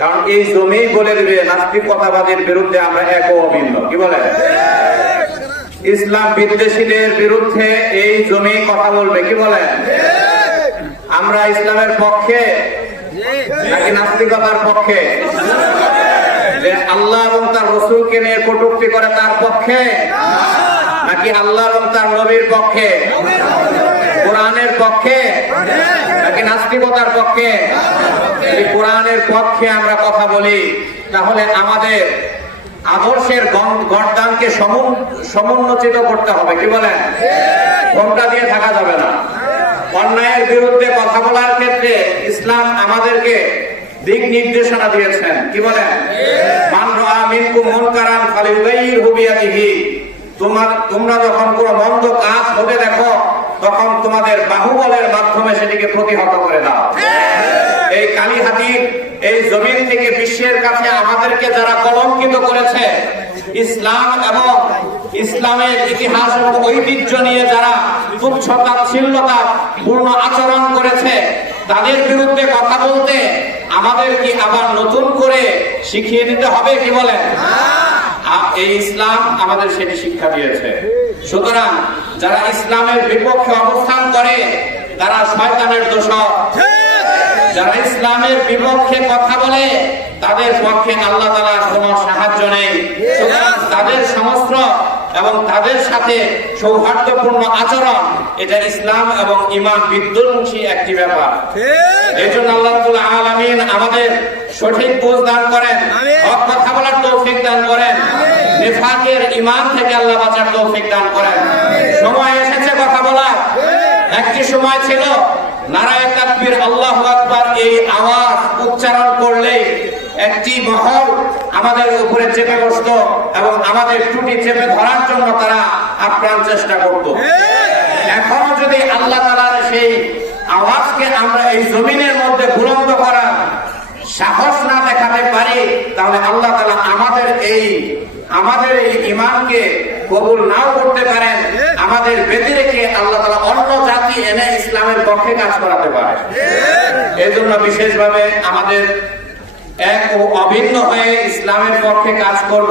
কারণ এই জমি বলে দিবে নাস্তিকতাবাদের বিরুদ্ধে আমরা এক ও অভিন্ন। কি বলে? ইসলাম বিদ্বেষীদের বিরুদ্ধে এই জমি কথা বলবে। কি বলে? আমরা ইসলামের পক্ষে নাকি নাস্তিকতার পক্ষে? যে আল্লাহ এবং তার রসুলকে নিয়ে কটূক্তি করে তার পক্ষে, নাকি আল্লাহ এবং তার নবীর পক্ষে, কোরআনের পক্ষে, নাকি নাস্তিকতার পক্ষে? এই কোরআনের পক্ষে আমরা কথা বলি, তাহলে আমাদের আদর্শের গর্দানকে সমুন্নচিত করতে হবে। কি বলেন? ঘোমটা দিয়ে থাকা যাবে না। অন্যায়ের বিরুদ্ধে কথা বলার ক্ষেত্রে ইসলাম আমাদেরকে দিক নির্দেশনা দিয়েছেন। কি বলেন? মান রাআ মিনকুম মুনকারান ফালিয়ুগাইয়িরহু বিয়াদিহি। তোমরা যখন কোন মন্দ কাজ হতে দেখো, তখন তোমাদের বাহুবলের মাধ্যমে সেটিকে প্রতিহত করে দাও। এই কালী হাতির এই জমিন থেকে বিশ্বের কাছে আমাদেরকে যারা কলঙ্কিত করেছে, ইসলাম এবং ইসলামের ইতিহাস এবং ঐতিহ্য নিয়ে যারা তুচ্ছ-তাচ্ছিল্যতা পূর্ণ আচরণ করেছে, তাদের বিরুদ্ধে কথা বলতে আমাদের কি আবার নতুন করে শিখিয়ে দিতে হবে? কি বলেন? এই ইসলাম আমাদের সেটি শিক্ষা দিয়েছে। সুতরাং যারা ইসলামের বিপক্ষে অবস্থান করে তারা শয়তানের দোসর। যারা ইসলামের বিপক্ষে কথা বলে তাদের পক্ষে আল্লাহ তাআলার কোনো সাহায্য নেই। সুতরাং তাদের সমস্ত এবং তাদের সাথে সৌহার্দ্যপূর্ণ আচরণ, এটা ইসলাম এবং ঈমান বিধ্বংসী একটি ব্যাপার। এই জন্য আল্লাহ রাব্বুল আলামিন আমাদের সঠিক বুঝ দান করেন, হক কথা বলার তৌফিক দান করেন, নিফাকের ঈমান থেকে আল্লাহ বাঁচার তৌফিক দান করেন। সময় এসেছে কথা বলার। একটি সময় ছিল নারায়ে তাকবীর আল্লাহু আকবার এই আওয়াজ উচ্চারণ করলেই একটি মহল আমাদের উপরে চেপে বসতো এবং আমাদের ত্রুটি চেপে ধরার জন্য তারা আপ্রাণ চেষ্টা করত। এখনো যদি আল্লাহ তাআলার সেই আওয়াজকে আমরা এই জমিনের মধ্যে বুলন্দ করার সাহস না দেখাতে পারি, তাহলে আল্লাহ তাআলা আমাদের এই ঈমানকে কবুল নাও করতে পারেন। আমাদের বেঁধে রেখে আল্লাহ তাআলা অন্য জাতি এনে ইসলামের পক্ষে কাজ করাতে পারে। এই জন্য বিশেষভাবে আমাদের এক ও অভিন্ন হয়ে ইসলামের পক্ষে কাজ করব।